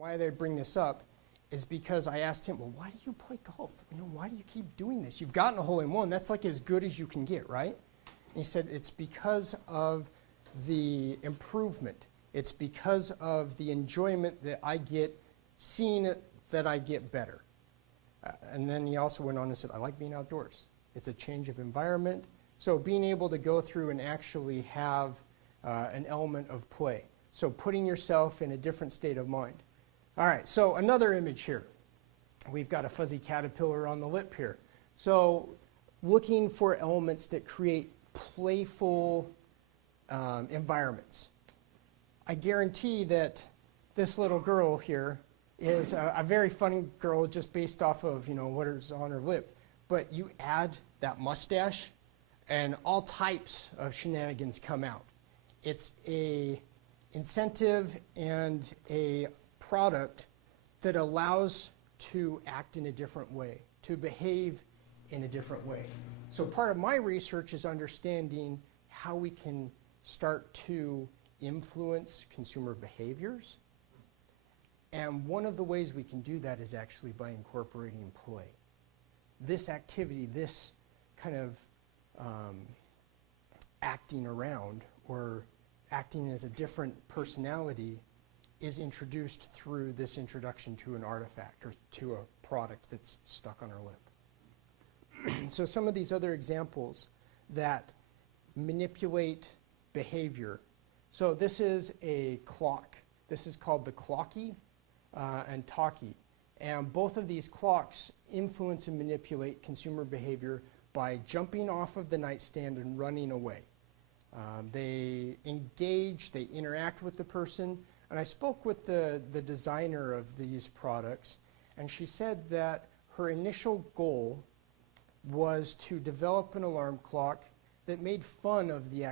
Why they bring this up is because I asked him, well, why do you play golf? Why do you keep doing this? You've gotten a hole in one. That's like as good as you can get, right? And he said, it's because of the improvement. It's because of the enjoyment that I get seeing it that I get better. And then he also went on and said, I like being outdoors. It's a change of environment. So being able to go through and actually have an element of play. So putting yourself in a different state of mind. All right, so another image here. We've got a fuzzy caterpillar on the lip here. So looking for elements that create playful environments. I guarantee that this little girl here is a very funny girl just based off of what is on her lip. But you add that mustache and all types of shenanigans come out. It's a incentive and a product that allows to act in a different way, to behave in a different way. So part of my research is understanding how we can start to influence consumer behaviors. And one of the ways we can do that is actually by incorporating play. This activity, this kind of acting around or acting as a different personality is introduced through this introduction to an artifact or to a product that's stuck on our lip. So some of these other examples that manipulate behavior. So this is a clock. This is called the clocky and talkie. And both of these clocks influence and manipulate consumer behavior by jumping off of the nightstand and running away. They engage, they interact with the person. And I spoke with the designer of these products, and she said that her initial goal was to develop an alarm clock that made fun of the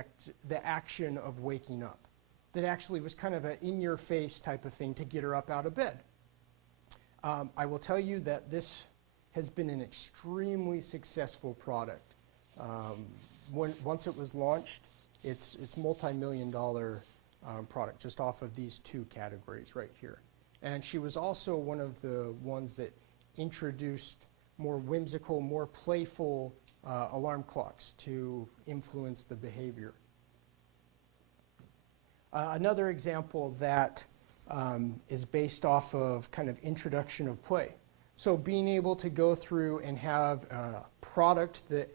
action of waking up. That actually was kind of an in-your-face type of thing to get her up out of bed. I will tell you that this has been an extremely successful product. Once it was launched, it's multi-million-dollar product just off of these two categories right here. And she was also one of the ones that introduced more whimsical, more playful alarm clocks to influence the behavior. Another example that is based off of kind of introduction of play. So being able to go through and have a product that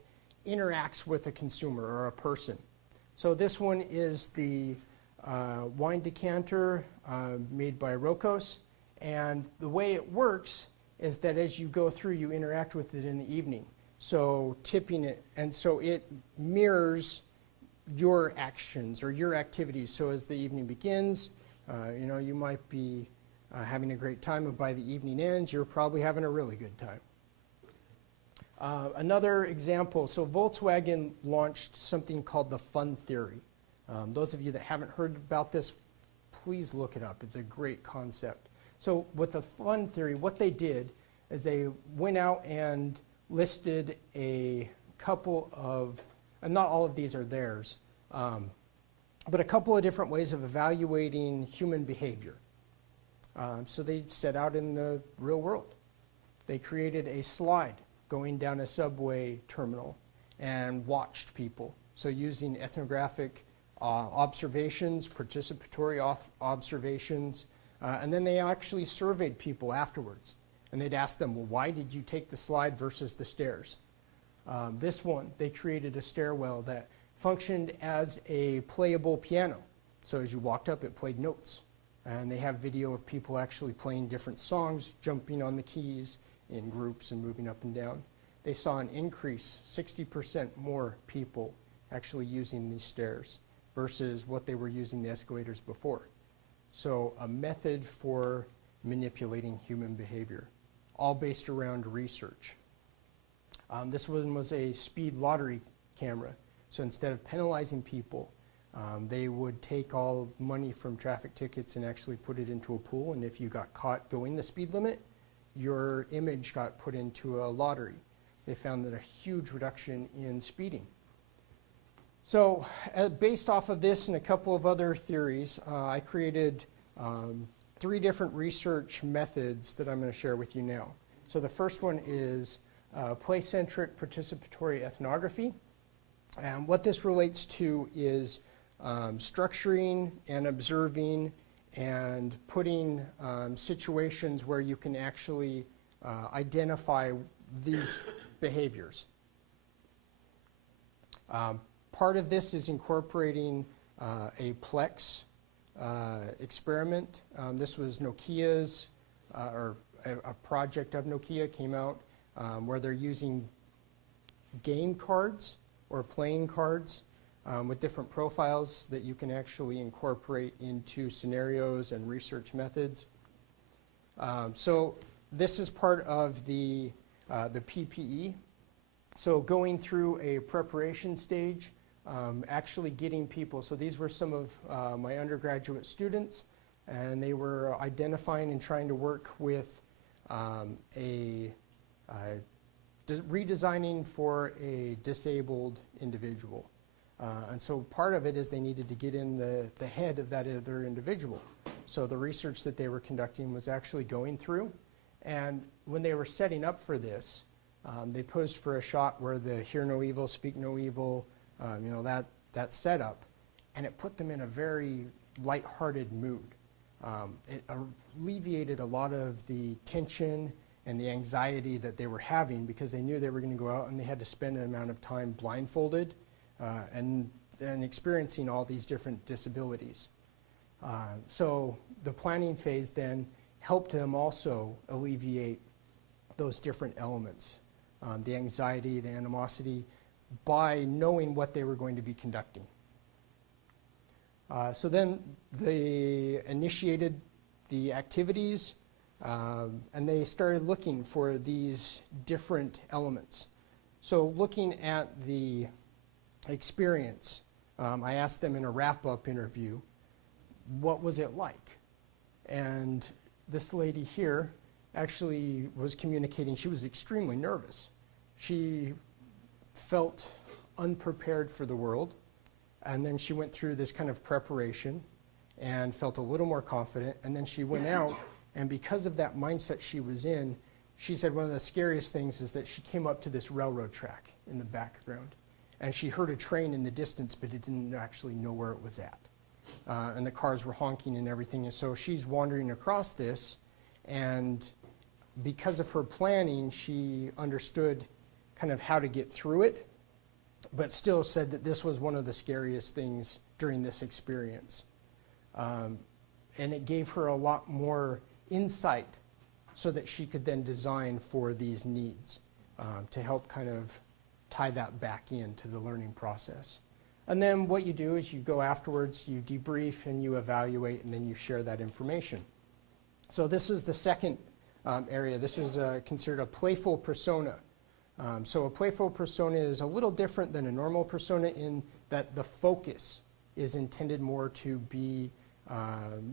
interacts with a consumer or a person. So this one is the wine decanter made by Rocos, and the way it works is that as you go through, you interact with it in the evening. So tipping it, and so it mirrors your actions or your activities. So as the evening begins, you might be having a great time, and by the evening ends, you're probably having a really good time. Another example, so Volkswagen launched something called the fun theory. Those of you that haven't heard about this, please look it up. It's a great concept. So with the fun theory, what they did is they went out and listed a couple of, and not all of these are theirs, but a couple of different ways of evaluating human behavior. So they set out in the real world. They created a slide going down a subway terminal and watched people. So using ethnographic observations, participatory observations, and then they actually surveyed people afterwards. And they'd ask them, well, why did you take the slide versus the stairs? This one, they created a stairwell that functioned as a playable piano. So as you walked up, it played notes. And they have video of people actually playing different songs, jumping on the keys in groups and moving up and down. They saw an increase, 60% more people actually using these stairs versus what they were using the escalators before. So a method for manipulating human behavior, all based around research. This one was a speed lottery camera. So instead of penalizing people, they would take all money from traffic tickets and actually put it into a pool. And if you got caught going the speed limit, your image got put into a lottery. They found that a huge reduction in speeding. So based off of this and a couple of other theories, I created 3 different research methods that I'm going to share with you now. So the first one is play-centric participatory ethnography. And what this relates to is structuring and observing and putting situations where you can actually identify these behaviors. Part of this is incorporating a Plex experiment. This was Nokia's, or a project of Nokia came out where they're using game cards or playing cards with different profiles that you can actually incorporate into scenarios and research methods. So this is part of the PPE. So going through a preparation stage, actually getting people, so these were some of my undergraduate students, and they were identifying and trying to work with redesigning for a disabled individual. And so part of it is they needed to get in the head of that other individual. So the research that they were conducting was actually going through, and when they were setting up for this, they posed for a shot where the hear no evil, speak no evil, that setup, and it put them in a very lighthearted mood. It alleviated a lot of the tension and the anxiety that they were having because they knew they were going to go out and they had to spend an amount of time blindfolded and experiencing all these different disabilities. So the planning phase then helped them also alleviate those different elements, the anxiety, the animosity, by knowing what they were going to be conducting. So then they initiated the activities and they started looking for these different elements. So looking at the experience, I asked them in a wrap-up interview, what was it like? And this lady here actually was communicating. She was extremely nervous. She felt unprepared for the world, and then she went through this kind of preparation and felt a little more confident, and then she went out, and because of that mindset she was in, she said one of the scariest things is that she came up to this railroad track in the background, and she heard a train in the distance, but it didn't actually know where it was at. And the cars were honking and everything, and so she's wandering across this, and because of her planning, she understood kind of how to get through it, but still said that this was one of the scariest things during this experience. And it gave her a lot more insight so that she could then design for these needs to help kind of tie that back into the learning process. And then what you do is you go afterwards, you debrief and you evaluate, and then you share that information. So this is the second area. This is considered a playful persona. So a playful persona is a little different than a normal persona in that the focus is intended more to be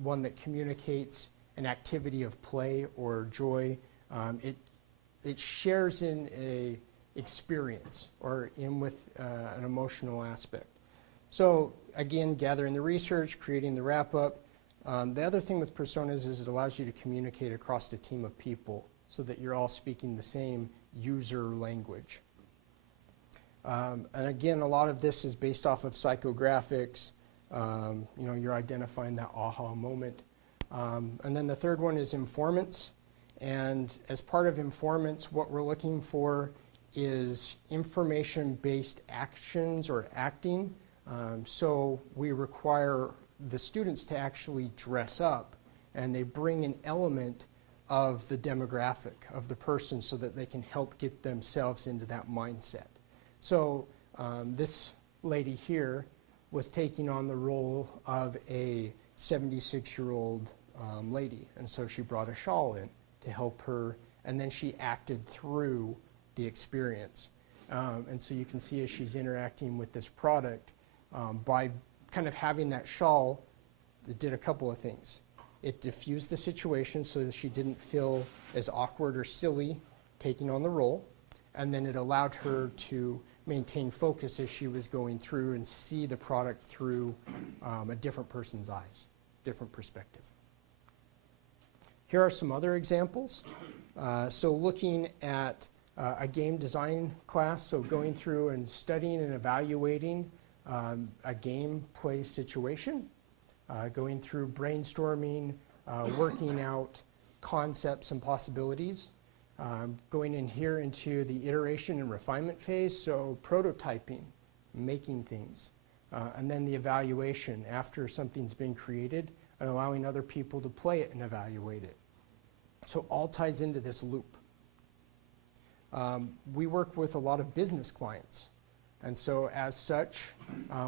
one that communicates an activity of play or joy. It shares in a experience or in with an emotional aspect. So again, gathering the research, creating the wrap-up. The other thing with personas is it allows you to communicate across a team of people so that you're all speaking the same user language. And again, a lot of this is based off of psychographics. You're identifying that aha moment. And then the third one is informants. And as part of informants, what we're looking for is information-based actions or acting. So we require the students to actually dress up, and they bring an element of the demographic of the person so that they can help get themselves into that mindset. So this lady here was taking on the role of a 76-year-old lady, and so she brought a shawl in to help her, and then she acted through the experience. And so you can see as she's interacting with this product, by kind of having that shawl, it did a couple of things. It diffused the situation so that she didn't feel as awkward or silly taking on the role, and then it allowed her to maintain focus as she was going through and see the product through a different person's eyes, different perspective. Here are some other examples. So looking at a game design class, so going through and studying and evaluating a gameplay situation, going through brainstorming, working out concepts and possibilities, going in here into the iteration and refinement phase, so prototyping, making things, and then the evaluation after something's been created and allowing other people to play it and evaluate it. So all ties into this loop. We work with a lot of business clients, and so as such,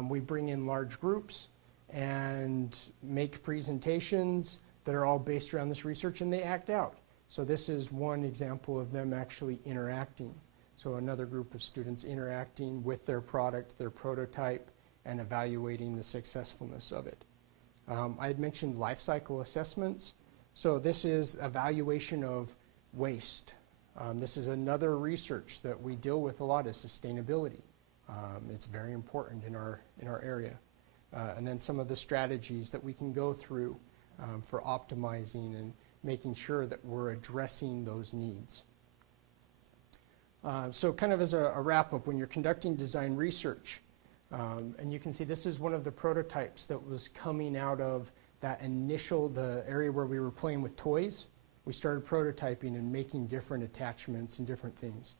we bring in large groups and make presentations that are all based around this research, and they act out. So this is one example of them actually interacting. So another group of students interacting with their product, their prototype, and evaluating the successfulness of it. I had mentioned life cycle assessments. So this is evaluation of waste. This is another research that we deal with a lot, is sustainability. It's very important in our area. And then some of the strategies that we can go through for optimizing and making sure that we're addressing those needs. So kind of as a wrap-up, when you're conducting design research, and you can see this is one of the prototypes that was coming out of that initial, the area where we were playing with toys. We started prototyping and making different attachments and different things.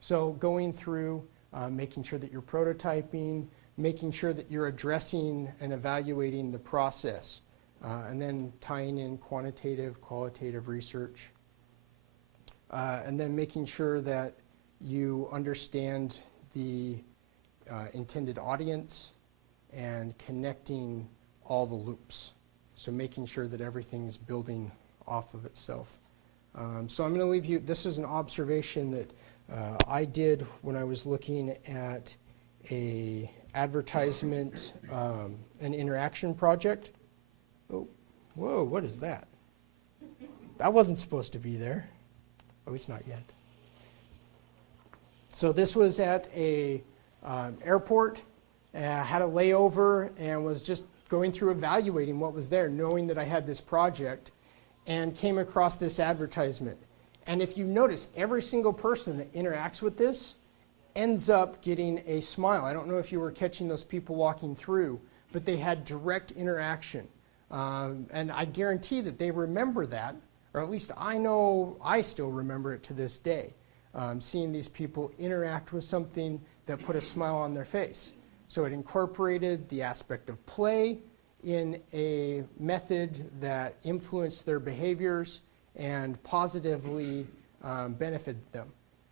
So going through, making sure that you're prototyping, making sure that you're addressing and evaluating the process, and then tying in quantitative, qualitative research, and then making sure that you understand the intended audience and connecting all the loops. So making sure that everything's building off of itself. So I'm going to leave you, this is an observation that I did when I was looking at a advertisement and interaction project. Oh, whoa, what is that? That wasn't supposed to be there, at least not yet. So this was at a airport, had a layover and was just going through evaluating what was there, knowing that I had this project, and came across this advertisement. And if you notice, every single person that interacts with this ends up getting a smile. I don't know if you were catching those people walking through, but they had direct interaction. And I guarantee that they remember that, or at least I know I still remember it to this day, seeing these people interact with something that put a smile on their face. So it incorporated the aspect of play in a method that influenced their behaviors and positively benefited them.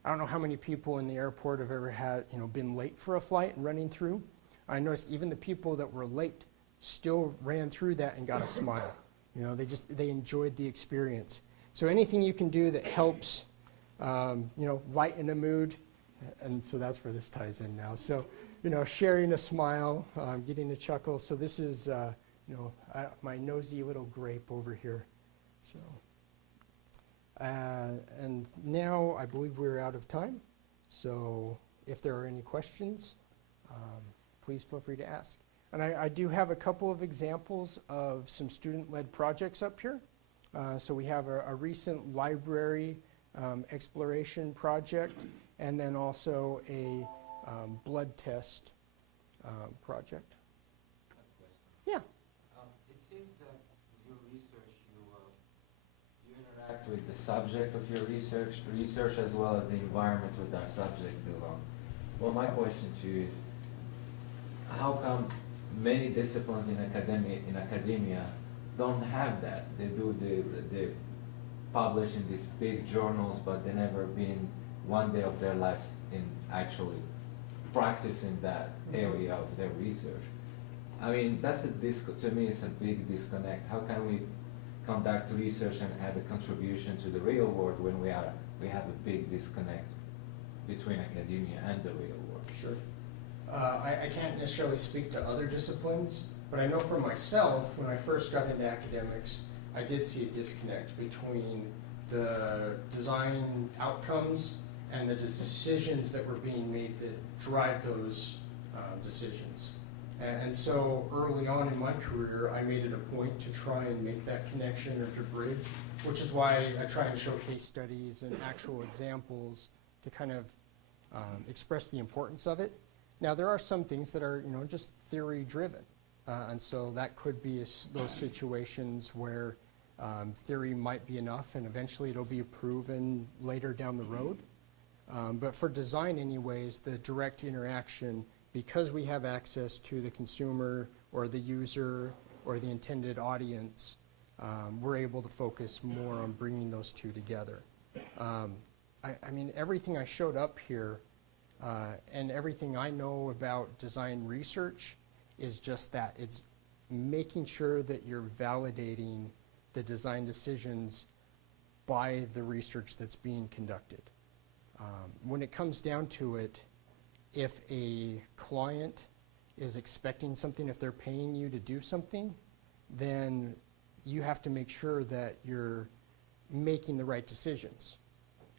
I don't know how many people in the airport have ever had, been late for a flight and running through. I noticed even the people that were late still ran through that and got a smile. They enjoyed the experience. So anything you can do that helps, lighten a mood, and so that's where this ties in now. So, sharing a smile, getting a chuckle. So this is, my nosy little grape over here. So, and now I believe we're out of time. So if there are any questions, please feel free to ask. And I do have a couple of examples of some student-led projects up here. So we have a recent library exploration project, and then also a blood test project. Yeah. It seems that your research, you interact with the subject of your research as well as the environment with that subject belong. Well, my question to you is, how come many disciplines in academia don't have that? They publish in these big journals, but they never been one day of their lives in actually practicing that area of their research. I mean, to me, it's a big disconnect. How can we conduct research and add a contribution to the real world when we have a big disconnect between academia and the real world? Sure. I can't necessarily speak to other disciplines, but I know for myself, when I first got into academics, I did see a disconnect between the design outcomes and the decisions that were being made that drive those decisions. And so early on in my career, I made it a point to try and make that connection or to bridge, which is why I try and show case studies and actual examples to kind of express the importance of it. Now, there are some things that are, just theory driven. And so that could be those situations where theory might be enough and eventually it'll be proven later down the road. But for design anyways, the direct interaction, because we have access to the consumer or the user or the intended audience, we're able to focus more on bringing those two together. I mean, everything I showed up here and everything I know about design research is just that. It's making sure that you're validating the design decisions by the research that's being conducted. When it comes down to it, if a client is expecting something, if they're paying you to do something, then you have to make sure that you're making the right decisions.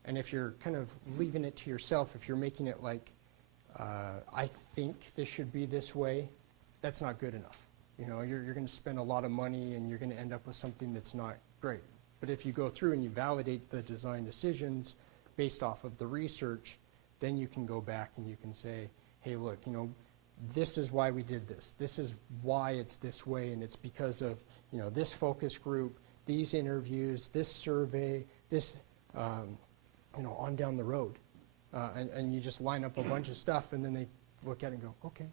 And if you're kind of leaving it to yourself, if you're making it like, I think this should be this way, that's not good enough. You're going to spend a lot of money and you're going to end up with something that's not great. But if you go through and you validate the design decisions based off of the research, then you can go back and you can say, hey, look, this is why we did this. This is why it's this way, and it's because of, this focus group, these interviews, this survey, this, on down the road. And you just line up a bunch of stuff, and then they look at it and go, okay,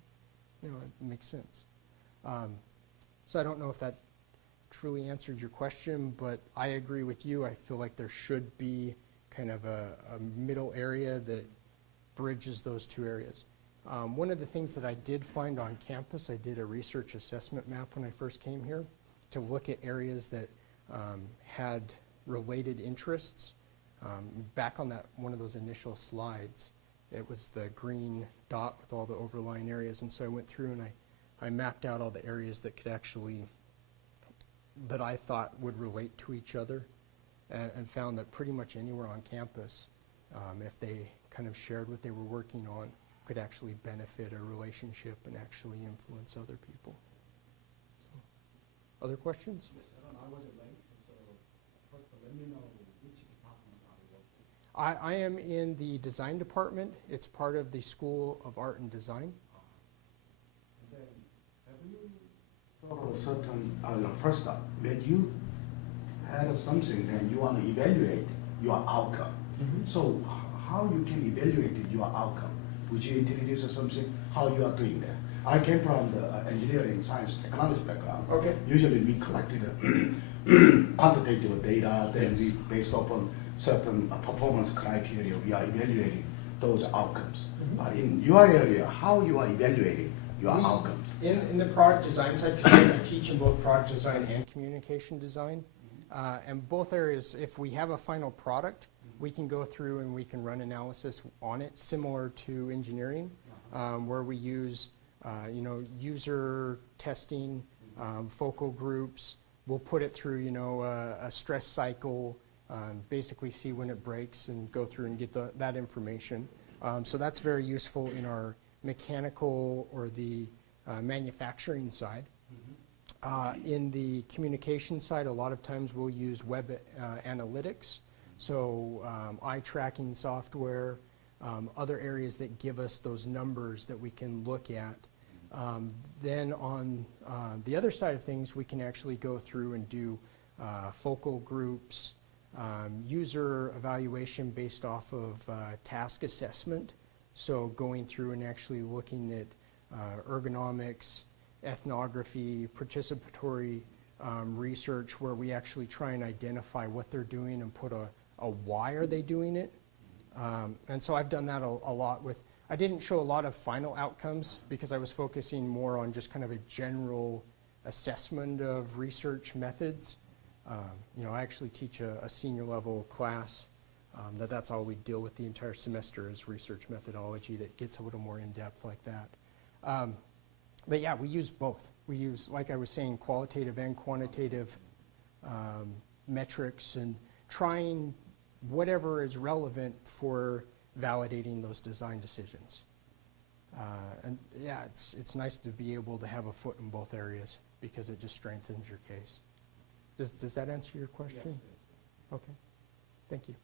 it makes sense. So I don't know if that truly answered your question, but I agree with you. I feel like there should be kind of a middle area that bridges those two areas. One of the things that I did find on campus, I did a research assessment map when I first came here to look at areas that had related interests. Back on that one of those initial slides, it was the green dot with all the overlying areas, and so I went through and I mapped out all the areas that could actually, that I thought would relate to each other, and found that pretty much anywhere on campus, if they kind of shared what they were working on, could actually benefit a relationship and actually influence other people. So, other questions? Yes, I wasn't late, so first let me know which department are you working in? I am in the design department. It's part of the School of Art and Design. And then, have you thought of a certain, first up, when you had something, then you want to evaluate your outcome. Mm-hmm. So how you can evaluate your outcome? Would you introduce something, how you are doing that? I came from the engineering, science, technology background. Okay. Usually we collected quantitative data, then we, based upon certain performance criteria, we are evaluating those outcomes. Mm-hmm. In your area, how you are evaluating your outcomes? In the product design side, because I teach in both product design and communication design, and both areas, if we have a final product, we can go through and we can run analysis on it, similar to engineering, where we use user testing, focal groups. We'll put it through a stress cycle, basically see when it breaks and go through and get that information. So that's very useful in our mechanical or the manufacturing side. In the communication side, a lot of times we'll use web analytics, so eye tracking software, other areas that give us those numbers that we can look at. Then on the other side of things, we can actually go through and do focal groups, user evaluation based off of task assessment, so going through and actually looking at ergonomics, ethnography, participatory research, where we actually try and identify what they're doing and put a why are they doing it. And so I've done that a lot with, I didn't show a lot of final outcomes because I was focusing more on just kind of a general assessment of research methods. I actually teach a senior level class that's all we deal with the entire semester is research methodology that gets a little more in depth like that. But yeah, we use both. We use, like I was saying, qualitative and quantitative metrics and trying whatever is relevant for validating those design decisions. And yeah, it's nice to be able to have a foot in both areas because it just strengthens your case. Does that answer your question? Okay, thank you.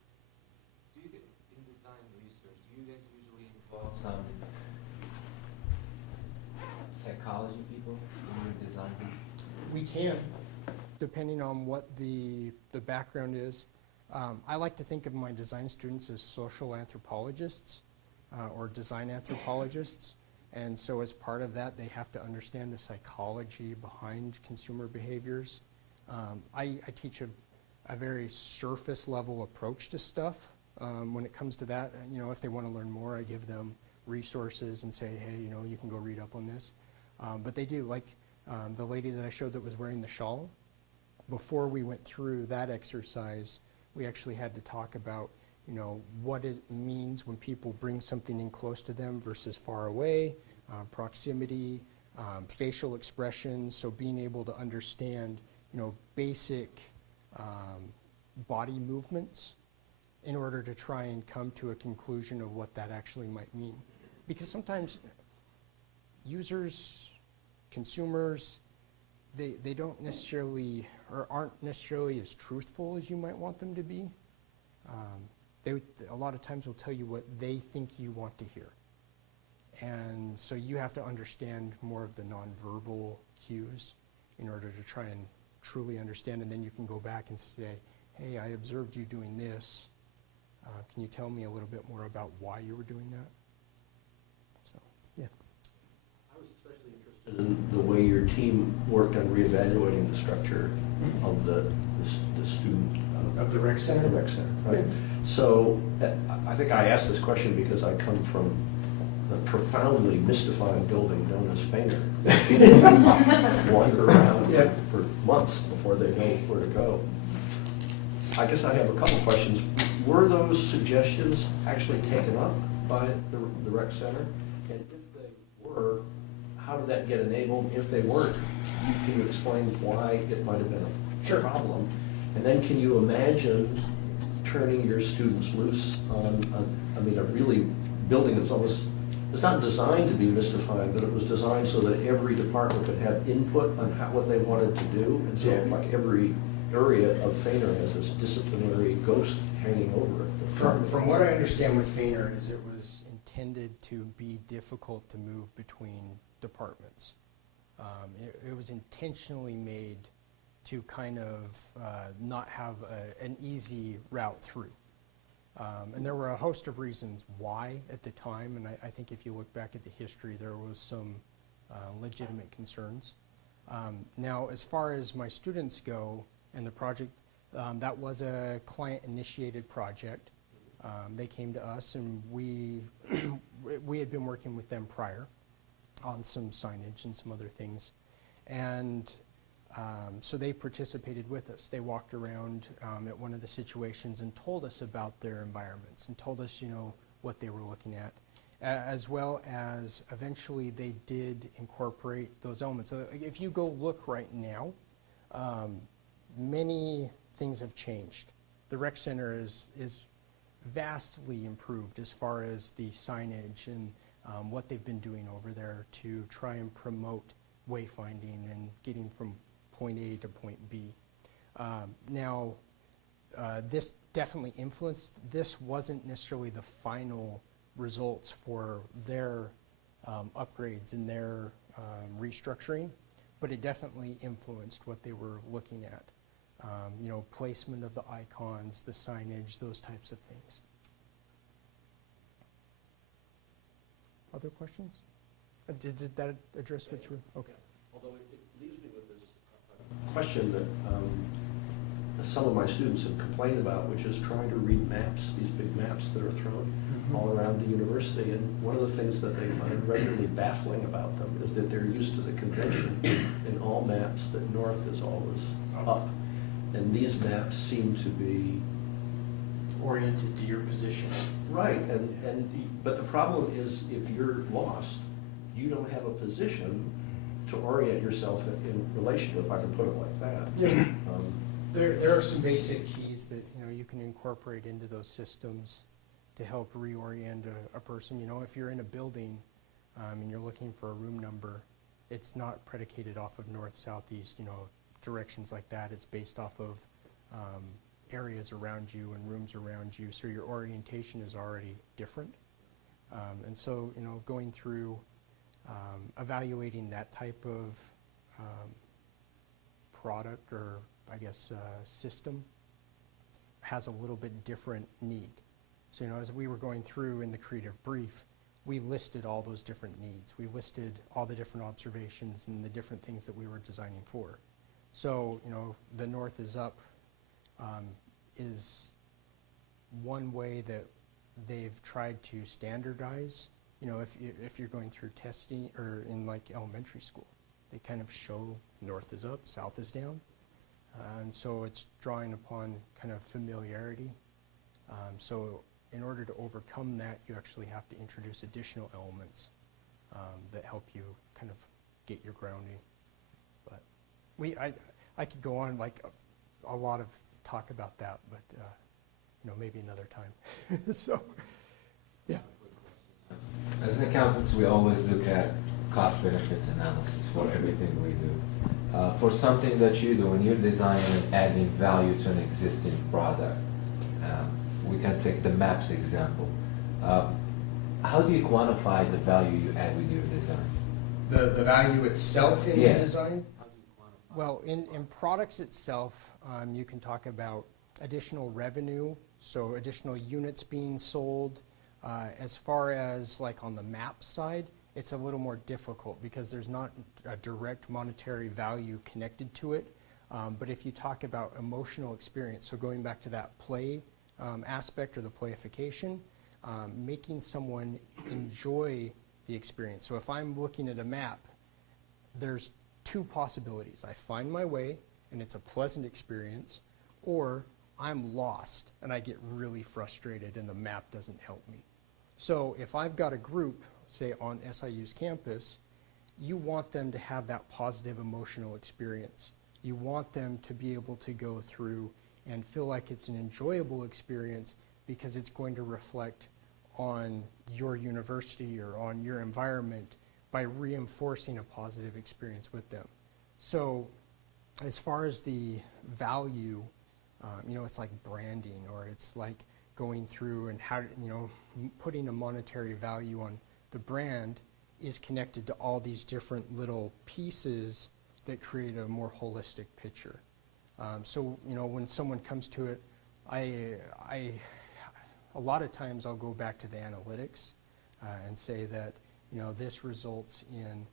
Do you get, in design research, do you guys usually involve some psychology people in your design? We can, depending on what the background is. I like to think of my design students as social anthropologists or design anthropologists. And so as part of that, they have to understand the psychology behind consumer behaviors. I teach a very surface level approach to stuff when it comes to that. You know, if they want to learn more, I give them resources and say, hey, you know, you can go read up on this. But they do, like the lady that I showed that was wearing the shawl, before we went through that exercise, we actually had to talk about, you know, what it means when people bring something in close to them versus far away, proximity, facial expressions, so being able to understand, you know, basic body movements in order to try and come to a conclusion of what that actually might mean. Because sometimes users, consumers, they don't necessarily, or aren't necessarily as truthful as you might want them to be. They a lot of times will tell you what they think you want to hear. And so you have to understand more of the nonverbal cues in order to try and truly understand, and then you can go back and say, hey, I observed you doing this. Can you tell me a little bit more about why you were doing that? So, yeah. I was especially interested in the way your team worked on reevaluating the structure of the student. Of the rec center? The rec center, right. So I think I asked this question because I come from the profoundly mystifying building known as Feiner. Wander around for months before they know where to go. I guess I have a couple questions. Were those suggestions actually taken up by the rec center? And if they were, how did that get enabled? If they weren't, can you explain why it might have been a problem? And then can you imagine turning your students loose on a really building that's almost, it's not designed to be mystifying, but it was designed so that every department could have input on what they wanted to do. And so like every area of Feiner has this disciplinary ghost hanging over it. From what I understand with Feiner is it was intended to be difficult to move between departments. It was intentionally made to kind of not have an easy route through. And there were a host of reasons why at the time, and I think if you look back at the history, there was some legitimate concerns. Now, as far as my students go and the project, that was a client-initiated project. They came to us, and we had been working with them prior on some signage and some other things. And so they participated with us. They walked around at one of the situations and told us about their environments and told us, you know, what they were looking at, as well as eventually they did incorporate those elements. So if you go look right now, many things have changed. The rec center is vastly improved as far as the signage and what they've been doing over there to try and promote wayfinding and getting from point A to point B. Now, this definitely influenced. This wasn't necessarily the final results for their upgrades and their restructuring, but it definitely influenced what they were looking at. You know, placement of the icons, the signage, those types of things. Other questions? Did that address what you were? Okay. Although it leaves me with this question that some of my students have complained about, which is trying to read maps, these big maps that are thrown all around the university. And one of the things that they find regularly baffling about them is that they're used to the convention in all maps that north is always up. And these maps seem to be Oriented to your position. right. But the problem is if you're lost, you don't have a position to orient yourself in relation to, if I can put it like that. Yeah. There are some basic keys that you can incorporate into those systems to help reorient a person. You know, if you're in a building, and you're looking for a room number, it's not predicated off of north, south, east, directions like that. It's based off of areas around you and rooms around you, so your orientation is already different. And so, going through evaluating that type of product or, I guess, system has a little bit different need. So, as we were going through in the creative brief, we listed all those different needs. We listed all the different observations and the different things that we were designing for. So, the north is up is one way that they've tried to standardize. If you're going through testing or in like elementary school, they kind of show north is up, south is down. And so it's drawing upon kind of familiarity. So in order to overcome that, you actually have to introduce additional elements that help you kind of get your grounding. But I could go on like a lot of talk about that, but maybe another time. So, yeah. As an accountant, we always look at cost benefits analysis for everything we do. For something that you do, when you're designing and adding value to an existing product, we can take the maps example. How do you quantify the value you add with your design? The value itself in Yeah. the design? How do you quantify Well, in products itself, you can talk about additional revenue, so additional units being sold. As far as like on the map side, it's a little more difficult because there's not a direct monetary value connected to it. But if you talk about emotional experience, so going back to that play aspect or the playification, making someone enjoy the experience. So if I'm looking at a map, there's two possibilities. I find my way and it's a pleasant experience, or I'm lost and I get really frustrated and the map doesn't help me. So if I've got a group, say on SIU's campus, you want them to have that positive emotional experience. You want them to be able to go through and feel like it's an enjoyable experience because it's going to reflect on your university or on your environment by reinforcing a positive experience with them. So as far as the value, it's like branding, or it's like going through and how, putting a monetary value on the brand is connected to all these different little pieces that create a more holistic picture. So, when someone comes to it, a lot of times I'll go back to the analytics and say that, this results in,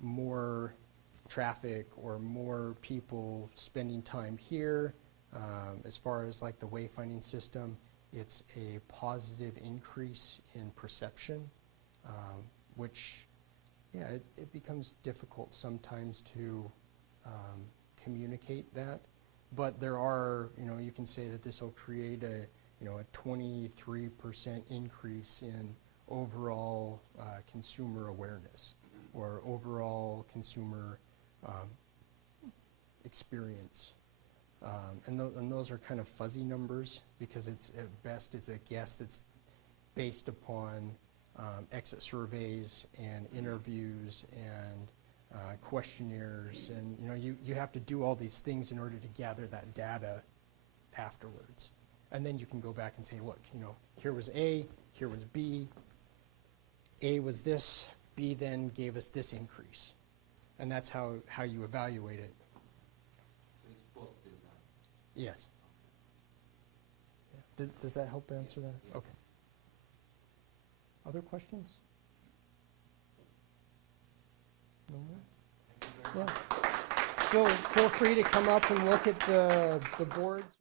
more traffic or more people spending time here. As far as like the wayfinding system, it's a positive increase in perception, which, it becomes difficult sometimes to communicate that. But there are, you can say that this will create a 23% increase in overall consumer awareness or overall consumer experience. And those are kind of fuzzy numbers because it's at best it's a guess that's based upon exit surveys and interviews and questionnaires, and you have to do all these things in order to gather that data afterwards. And then you can go back and say, look, here was A, here was B. A was this, B then gave us this increase. And that's how you evaluate it. It's post-design. Yes. Yeah. Does that help answer that? Yeah. Okay. Other questions? No more? Yeah. Feel free to come up and look at the boards.